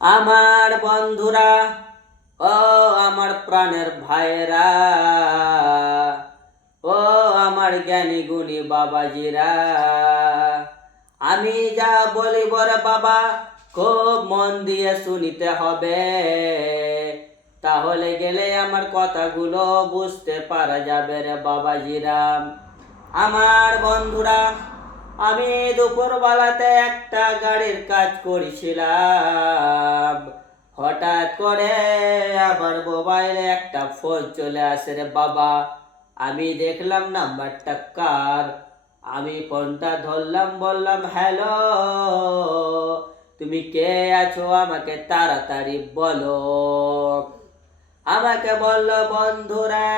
আমার বন্ধুরা, ও আমার প্রাণের ভাইরা, ও আমার জ্ঞানী গুণী বাবাজিরা, আমি যা বলিব রে বাবা, খুব মন দিয়ে শুনিতে হবে, তাহলে গেলে আমার কথাগুলো বুঝতে পারা যাবে রে বাবাজিরা। আমার বন্ধুরা, আমি দুপুরবেলাতে একটা গাড়ির কাজ করেছিলাম। হঠাৎ করে আমার মোবাইলে একটা ফোন চলে আসে রে বাবা। আমি দেখলাম নাম্বারটা কার। আমি ফোনটা ধরলাম, বললাম হ্যালো, তুমি কে আছো আমাকে তাড়াতাড়ি বলো। আমাকে বললো, বন্ধুরা,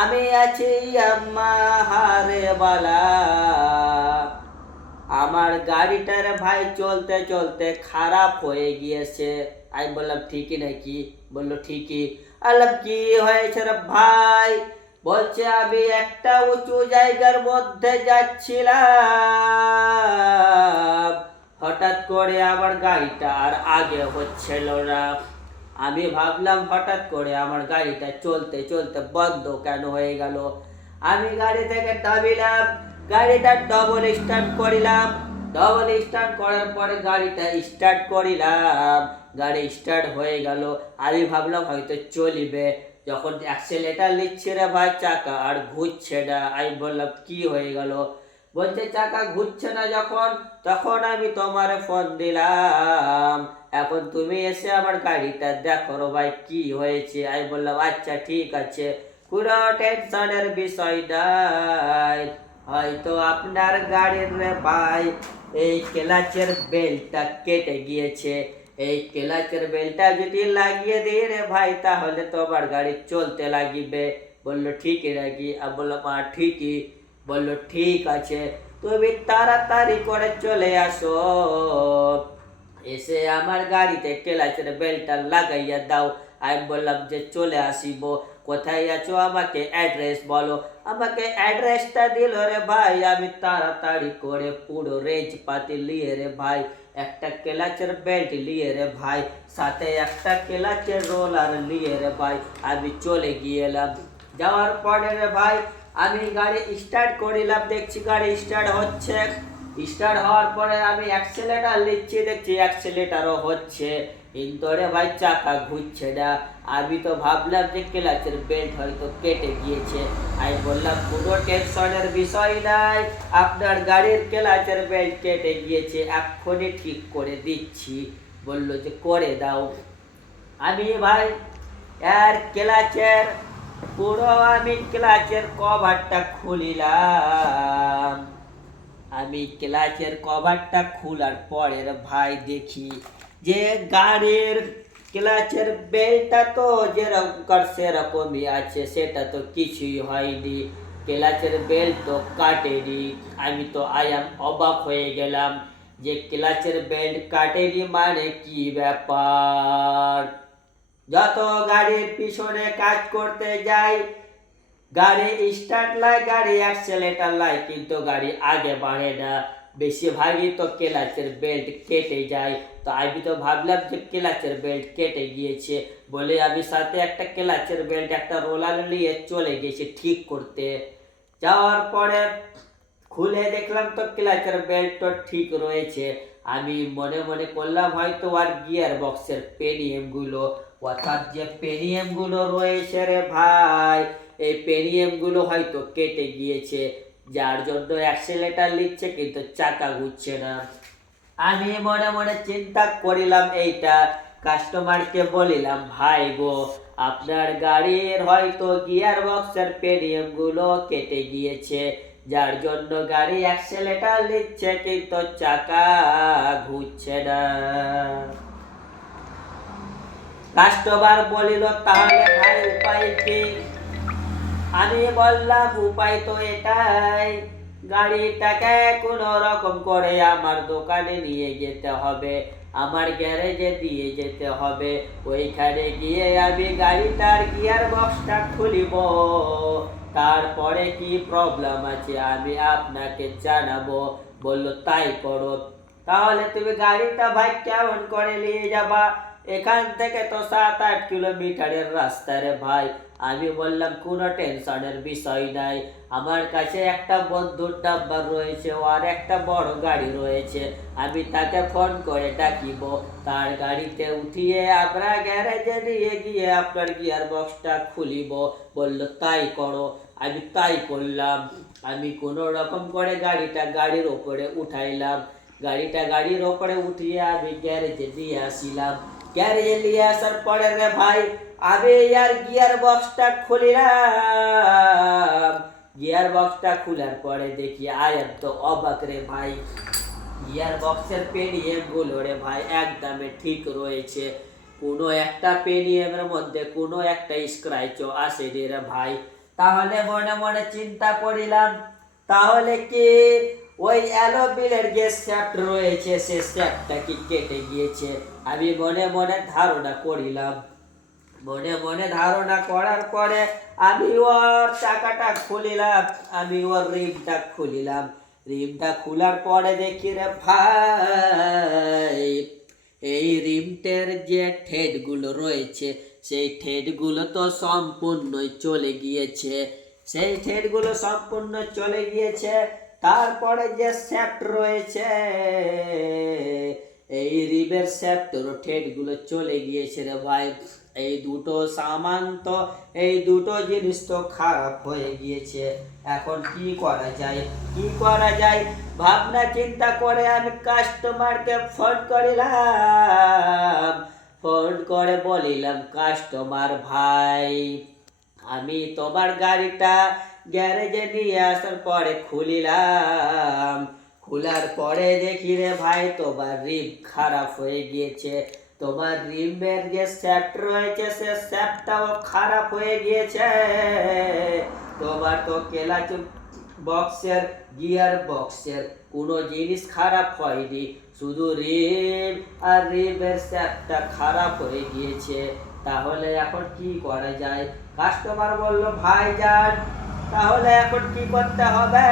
আমি আছি আম্মা হারে বালা। আমার গাড়িটার ভাই চলতে চলতে খারাপ হয়ে গিয়েছে। আমি বললাম ঠিকই নাকি? বললো ঠিকই। আল্লাহ কি হয়েছে রে ভাই? বলছে আমি একটা উঁচু জায়গার মধ্যে যাচ্ছিলাম, হঠাৎ করে আমার গাড়িটা আর আগে হচ্ছিল না। আমি ভাবলাম হঠাৎ করে আমার গাড়িটা চলতে চলতে বন্ধ কেন হয়ে গেল। আমি গাড়ি থেকে নামিলাম, গাড়িটা ডবল স্টার্ট করিলাম। ডবল স্টার্ট করার পরে গাড়িটা স্টার্ট করিলাম, গাড়ি স্টার্ট হয়ে গেল। আমি ভাবলাম হয়তো চলিবে। যখন অ্যাক্সিলেটার নিচ্ছে রে ভাই, চাকা আর ঘুরছে না। আমি বললাম কি হয়ে গেল? বলছে চাকা ঘুরছে না যখন, তখন আমি তোমারে ফোন দিলাম। এখন তুমি এসে আমার গাড়িটা দেখো রে ভাই কি হয়েছে। আমি বললাম আচ্ছা ঠিক আছে, কোনো টেনশনের বিষয় নাই। হয়তো আপনার গাড়ির রে ভাই এই ক্লাচের বেল্টটা কেটে গিয়েছে। এই ক্লাচের বেল্টটা যদি লাগিয়ে দিই রে ভাই, তাহলে তোমার গাড়ি চলতে লাগিবে। বললো ঠিকই নাকি? আমি বললাম হ্যাঁ ঠিকই। বললো ঠিক আছে, তুমি তাড়াতাড়ি করে চলে আসো, এসে আমার গাড়িতে ক্লাচের বেল্টটা লাগাইয়া দাও। আমি বললাম যে চলে আসিব। কোথায় আছো আমাকে অ্যাড্রেস বলো। আমাকে অ্যাড্রেসটা দিল রে ভাই। আমি তাড়াতাড়ি করে পুরো রেঞ্জ পাতি লিয়ে রে ভাই, একটা ক্লাচের বেল্ট লিয়ে রে ভাই, সাথে একটা ক্লাচের রোলার লিয়ে রে ভাই, আমি চলে গিয়েলাম। যাওয়ার পরে রে ভাই আমি গাড়ি স্টার্ট করিলাম, দেখছি গাড়ি স্টার্ট হচ্ছে। স্টার্ট হওয়ার পরে আমি অ্যাক্সিলেটার নিচ্ছি, দেখছি অ্যাক্সিলেটারও হচ্ছে, কিন্তু রে ভাই চাকা ঘুরছে না। আমি তো ভাবলাম যে ক্লাচের বেল্ট হয়তো কেটে গিয়েছে। আমি বললাম কোনো টেনশনের বিষয় নাই, আপনার গাড়ির ক্লাচের বেল্ট কেটে গিয়েছে, এক্ষুনি ঠিক করে দিচ্ছি। বললো যে করে দাও। আমি ভাই এর ক্লাচের আমি ক্লাচের কভারটা খুলিলাম। আমি ক্লাচের কভারটা খোলার পরের ভাই দেখি যে গাড়ির ক্লাচের বেল্টটা তো যেরকম সেরকমই আছে, সেটা তো কিছুই হয়নি। ক্লাচের বেল্ট তো কাটেনি। আমি তো অবাক হয়ে গেলাম যে ক্লাচের বেল্ট কাটেনি মানে কি ব্যাপার। যত গাড়ির পিছনে কাজ করতে যাই, গাড়ি স্টার্ট লাই, গাড়ি অ্যাক্সেলেটার লাই, কিন্তু গাড়ি আগে বাড়ে না। বেশিরভাগই তো ক্লাচের বেল্ট কেটে যায়। তো আমি তো ভাবলাম যে ক্লাচের বেল্ট কেটে গিয়েছে বলে আমি সাথে একটা ক্লাচের বেল্ট একটা রোলার নিয়ে চলে গেছি ঠিক করতে। যাওয়ার পরে খুলে দেখলাম তো ক্লাচের বেল্ট তো ঠিক রয়েছে। আমি মনে মনে করলাম হয়তো আর গিয়ার বক্সের পেনিয়াম গুলো, অর্থাৎ যে পেনিয়াম গুলো রয়েছে রে ভাই, এই পেনিয়াম গুলো হয়তো কেটে গিয়েছে, যার জন্য অ্যাক্সিলেটার নিচ্ছে কিন্তু চাকা ঘুরছে না। আমি মনে মনে চিন্তা করিলাম এইটা। কাস্টমারকে বলিলাম ভাই গো, আপনার গাড়ির হয়তো গিয়ার বক্সের পেনিয়াম গুলো কেটে গিয়েছে, যার জন্য গাড়ি অ্যাক্সিলেটার নিচ্ছে কিন্তু চাকা ঘুরছে না। কাস্টমার বলিল তাহলে ভাই উপায় কি? আমি বললাম উপায় তো এটাই, গাড়িটাকে কোনো রকম করে আমার দোকানে নিয়ে যেতে হবে, আমার গ্যারেজে দিয়ে যেতে হবে। ওইখানে গিয়ে আমি গাড়িটার গিয়ার বক্সটা খুলিব, তারপরে কি প্রবলেম আছে আমি আপনাকে জানাবো। বললো তাই করো। তাহলে তুমি গাড়িটা ভাই কেমন করে নিয়ে যাবা? এখান থেকে তো 7-8 কিলোমিটারের রাস্তা রে ভাই। আমি বললাম কোনো টেনশনের বিষয় নাই, আমার কাছে একটা বন্ধুর নাম্বার রয়েছে, আর একটা বড় গাড়ি রয়েছে, আমি তাকে ফোন করে ডাকিব, তার গাড়িতে উঠিয়ে আমরা গ্যারেজে নিয়ে গিয়ে আপনার গিয়ার বক্সটা খুলিব। বলল তাই করো। আমি তাই করলাম। আমি কোনো রকম করে গাড়ির ওপরে উঠাইলাম, গাড়ির ওপরে উঠিয়ে আমি গ্যারেজে নিয়ে আসিলাম। গ্যারেজে নিয়ে আসার পরে রে ভাই আমি আর গিয়ার বক্সটা খুলিলাম। গিয়ার বক্সটা খোলার পরে দেখি আয়ার তো অবাক রে ভাই, গিয়ার বক্সের পেনিএম গুলো রে ভাই একদমই ঠিক রয়েছে, কোনো একটা পেনিএমের মধ্যে কোনো একটা স্ক্র্যাচও আসেনি রে ভাই। তাহলে মনে মনে চিন্তা করিলাম, তাহলে কি ওই অ্যালোবিলের যে শ্যাফট রয়েছে সে শ্যাফটটা কি কেটে গিয়েছে? আমি মনে মনে ধারণা করিলাম। মনে মনে ধারণা করার পরে আমি ওর চাকাটা খুলিলাম, আমি ওর রিমটা খুলিলাম। রিমটা খোলার পরে দেখি রে ভাই এই রিমটের যে ঠেডগুলো রয়েছে সেই ঠেডগুলো তো সম্পূর্ণই চলে গিয়েছে, সেই ঠেডগুলো সম্পূর্ণ চলে গিয়েছে। তারপরে যে শ্যাফট রয়েছে এই রিবের শ্যাফটের ঠেডগুলো চলে গিয়েছে রে ভাই। এই দুটো সামান তো, এই দুটো জিনিস তো খারাপ হয়ে গিয়েছে। এখন কি করা যায়, কি করা যায়? ভাবনা চিন্তা করে আমি কাস্টমারকে ফোন করিলাম। ফোন করে বলিলাম, কাস্টমার ভাই আমি তোমার গাড়িটা গ্যারেজে নিয়ে আসার পরে খুলিলাম, খোলার পরে দেখি রে ভাই তোমার রিম খারাপ হয়ে গিয়েছে, তোমার রিমের যে শ্যাফট রয়েছে সে শ্যাফটটাও খারাপ হয়ে গিয়েছে, তোমার তো ক্লাচ বক্সের গিয়ার বক্সের কোনো জিনিস খারাপ হয়নি, শুধু রিম আর রিমের শ্যাফটটা খারাপ হয়ে গিয়েছে। তাহলে এখন কি করা যায়? কাস্টমার বলল, ভাইজান তাহলে এখন কি করতে হবে?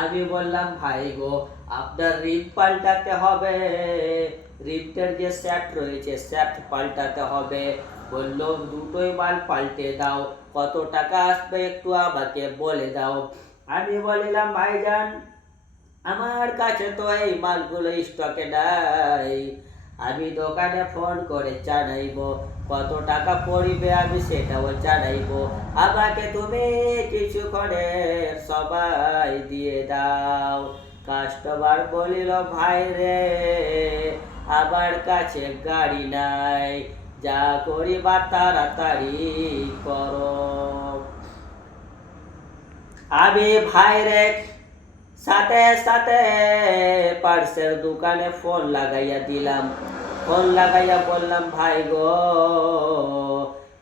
আমি বললাম, ভাই গো আপনার রিম পাল্টাতে হবে, রিমটার যে শ্যাফট রয়েছে শ্যাফট পাল্টাতে হবে। বলল দুটোই মাল পাল্টে দাও, কত টাকা আসবে একটু আমাকে বলে দাও। আমি বলিলাম, ভাইজান আমার কাছে তো এই মালগুলো স্টকে নাই, আমি দোকানে ফোন করে জানাইব, কত টাকা পড়িবে আমি সেটাও জানাইব, আমাকে তুমি কিছুক্ষণে সবাই দিয়ে দাও। কাস্টমার বলিল, ভাই রে আমার কাছে গাড়ি নাই, যা করিবা তাড়াতাড়ি করো। আমি ভাই রে সাথে সাথে পার্সের দোকানে ফোন লাগাইয়া দিলাম, ফোন লাগাইয়া বললাম, ভাই গো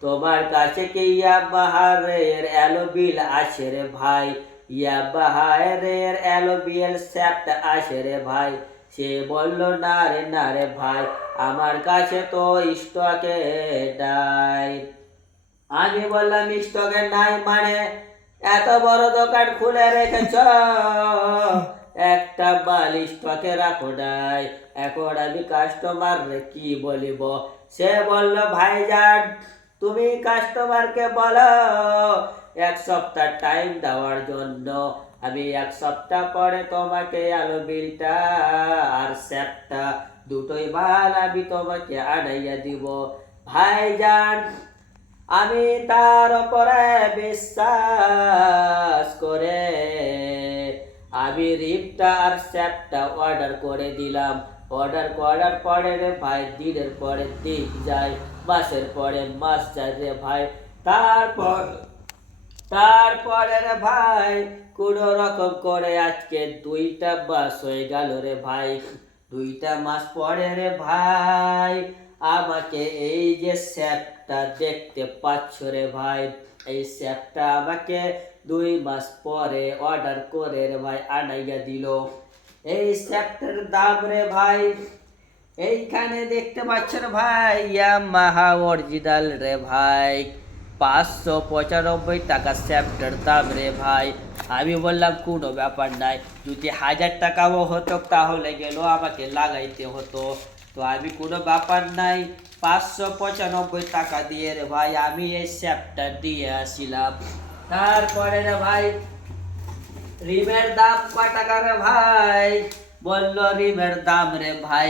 তোমার কাছে কি ইয়ামাহারের অ্যালোবিল আছে রে ভাই? ইয়ামাহারের অ্যালোবিল শ্যাফট আছে রে ভাই? সে বলল, না রে ভাই আমার কাছে তো স্টকে নাই। আমি বললাম, স্টকে নাই মানে? এত বড় দোকান খুলে রেখেছ, একটা মাল স্টকে রাখো নাই? এখন আমি কাস্টমার কি বলিব? সে বলল, ভাইজান তুমি কাস্টমারকে বলো 1 সপ্তাহ টাইম দেওয়ার জন্য, আমি 1 সপ্তাহ পরে তোমাকে আলু বিলটা আর স্যাপটা দুটোই মাল আমি তোমাকে আনাইয়া দিব। ভাইজান আমি তার উপরে বিশ্বাস করে আমি রিপটা আর স্যাপটা অর্ডার করে দিলাম। অর্ডার করার পরে রে ভাই দিনের পরে দিন যায়, মাসের পরে মাস যায় রে ভাই। তারপরে রে ভাই কোন রকম করে আজকে 2টা মাস হয়ে গেল রে ভাই। 2টা মাস পরে রে ভাই আমাকে এই যে স্যাপটা দেখতে পাচ্ছ রে ভাই, এই স্যাপটা আমাকে 2 মাস পরে অর্ডার করে রে ভাই আনাইয়া দিল। এই স্যাপটার দাম রে ভাই এইখানে দেখতে পাচ্ছেন ভাই ইয়ামাহা অরিজিনাল রে ভাই 595 টাকা স্যাপটার দাম রে ভাই। আমি বললাম কোনো ব্যাপার নাই, যদি 1000 টাকাও হতো তাহলে গেল আমাকে লাগাইতে হতো। তো আমি কোনো ব্যাপার নাই, 595 টাকা দিয়ে রে ভাই আমি এই স্যাপটা দিয়ে আসিলাম। তারপরে রে ভাই রিমের দাম কয় টাকা রে ভাই? বললো রিমের দাম রে ভাই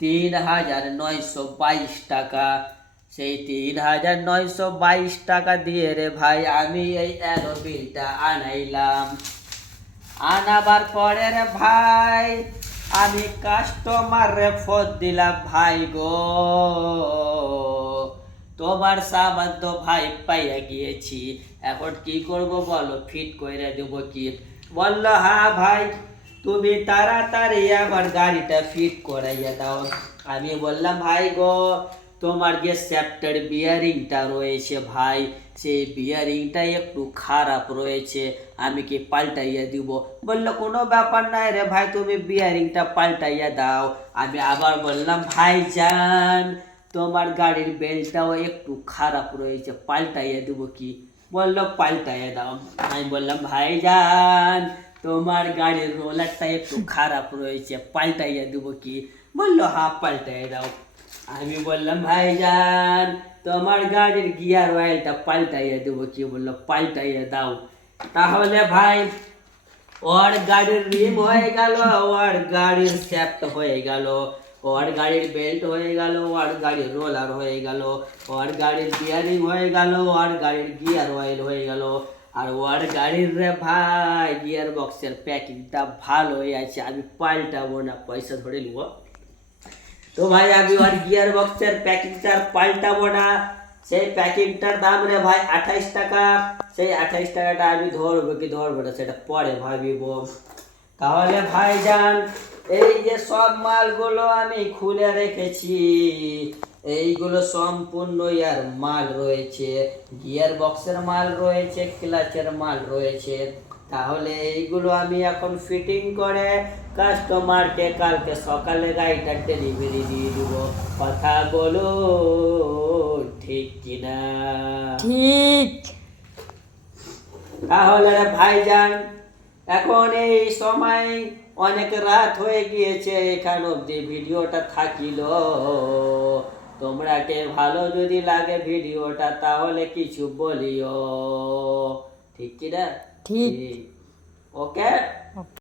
3922 টাকা। সেই 3922 টাকা দিয়ে রে ভাই আমি এই অ্যালোবিলটা আনাইলাম। আনাবার পরে রে ভাই আমি কাস্টমার রে ফোন দিলাম, ভাই গো তোমার সামান তো ভাই পাইয়া গিয়েছি, এখন কি করব বলো, ফিট করে দেব কি? বললো হ্যাঁ ভাই তুমি তাড়াতাড়ি আমার গাড়িটা ফিট করাইয়া দাও। আমি বললাম ভাই গো তোমার যে স্যাপ্টার বিয়ারিংটা রয়েছে ভাই, সেই বিয়ারিংটা একটু খারাপ রয়েছে, আমি কি পাল্টাইয়া দিব? বললো কোনো ব্যাপার নাই রে ভাই তুমি বিয়ারিংটা পাল্টাইয়া দাও। আমি আবার বললাম ভাইজান তোমার গাড়ির বেল্টটাও একটু খারাপ রয়েছে, পাল্টাইয়া দেবো কি? বললো পাল্টাইয়া দাও। আমি বললাম ভাইজান তোমার গাড়ির রোলারটা একটু খারাপ রয়েছে, পাল্টাইয়া দেবো কি? বললো হ্যাঁ পাল্টাইয়া দাও। আমি বললাম ভাইজান তোমার গাড়ির গিয়ার অয়েলটা পাল্টাইয়া দেবো কি? বললো পাল্টাইয়া দাও। তাহলে ভাই ওর গাড়ির রিম হয়ে গেল, ওর গাড়ির শ্যাফট হয়ে গেল, ওর গাড়ির বেল্ট হয়ে গেল, ওর গাড়ির রোলার হয়ে গেল, ওর গাড়ির বিয়ারিং হয়ে গেল, ওর গাড়ির গিয়ার অয়েল হয়ে গেল, আর ওর গাড়ির রে ভাই গিয়ার বক্সের প্যাকিংটা ভালোই আছে, আমি পাল্টাবো না, পয়সা ধরে নিব। তো ভাই আমি ওর গিয়ার বক্সের প্যাকিংটা পাল্টাবো না, সেই প্যাকিংটার দাম রে ভাই 28 টাকা। সেই 28 টাকাটা আমি ধরবো কি ধরবো না সেটা পরে ভাবিব। তাহলে ভাইজান এই যে সব মালগুলো আমি খুলে রেখেছি, এইগুলো সম্পূর্ণ ইয়ার মাল রয়েছে, গিয়ার বক্সের মাল রয়েছে, ক্লাচের মাল রয়েছে। তাহলে এইগুলো আমি এখন ফিটিং করে কাস্টমারকে কালকে সকালে গাড়িটা ডেলিভারি দিয়ে দিব। কথা বলো ঠিক কিনা? ঠিক। তাহলে রে ভাইজান এখন এই সময় অনেক রাত হয়ে গিয়েছে, এখান অব্দি ভিডিওটা থাকিল। তোমরা কে ভালো যদি লাগে ভিডিওটা তাহলে কিছু বলিও, ঠিক কিনা? ঠিক। ওকে।